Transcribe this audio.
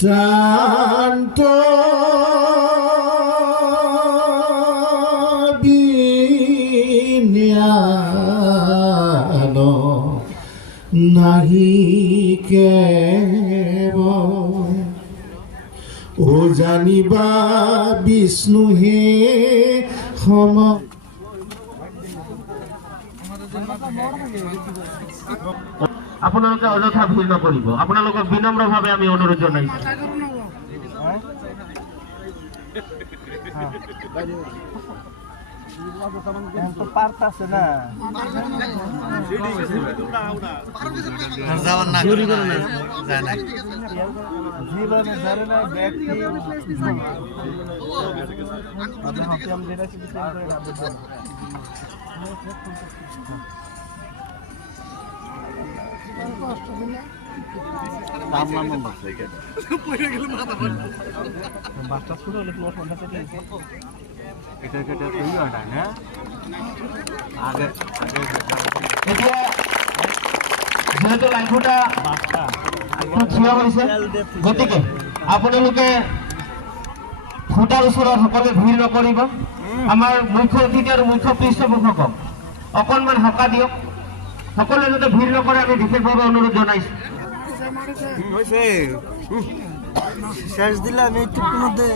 টান্ত বিনিয়ান নাহি কেব ও জানিবা বিষ্ণু হে সম আপোনালোকে অযথা ভুল নকৰিব আপোনালোকক বিনম্ৰভাৱে আমি অনুৰোধ জনাইছো যেহেতু লাইফটা থিয় হৈছে গতিকে আপোনালোকে ফুটাৰ ওচৰত সকলোৱে ভিৰ নকৰিব আমাৰ মুখ্য অতিথি আৰু মুখ্য পৃষ্ঠপোষকক অকণমান সকাহ দিয়ক সকলোৱে যাতে ভিৰ নকৰে আমি বিশেষভাৱে অনুৰোধ জনাইছো শেষ দিলাম এইটুকুৰ মধ্যে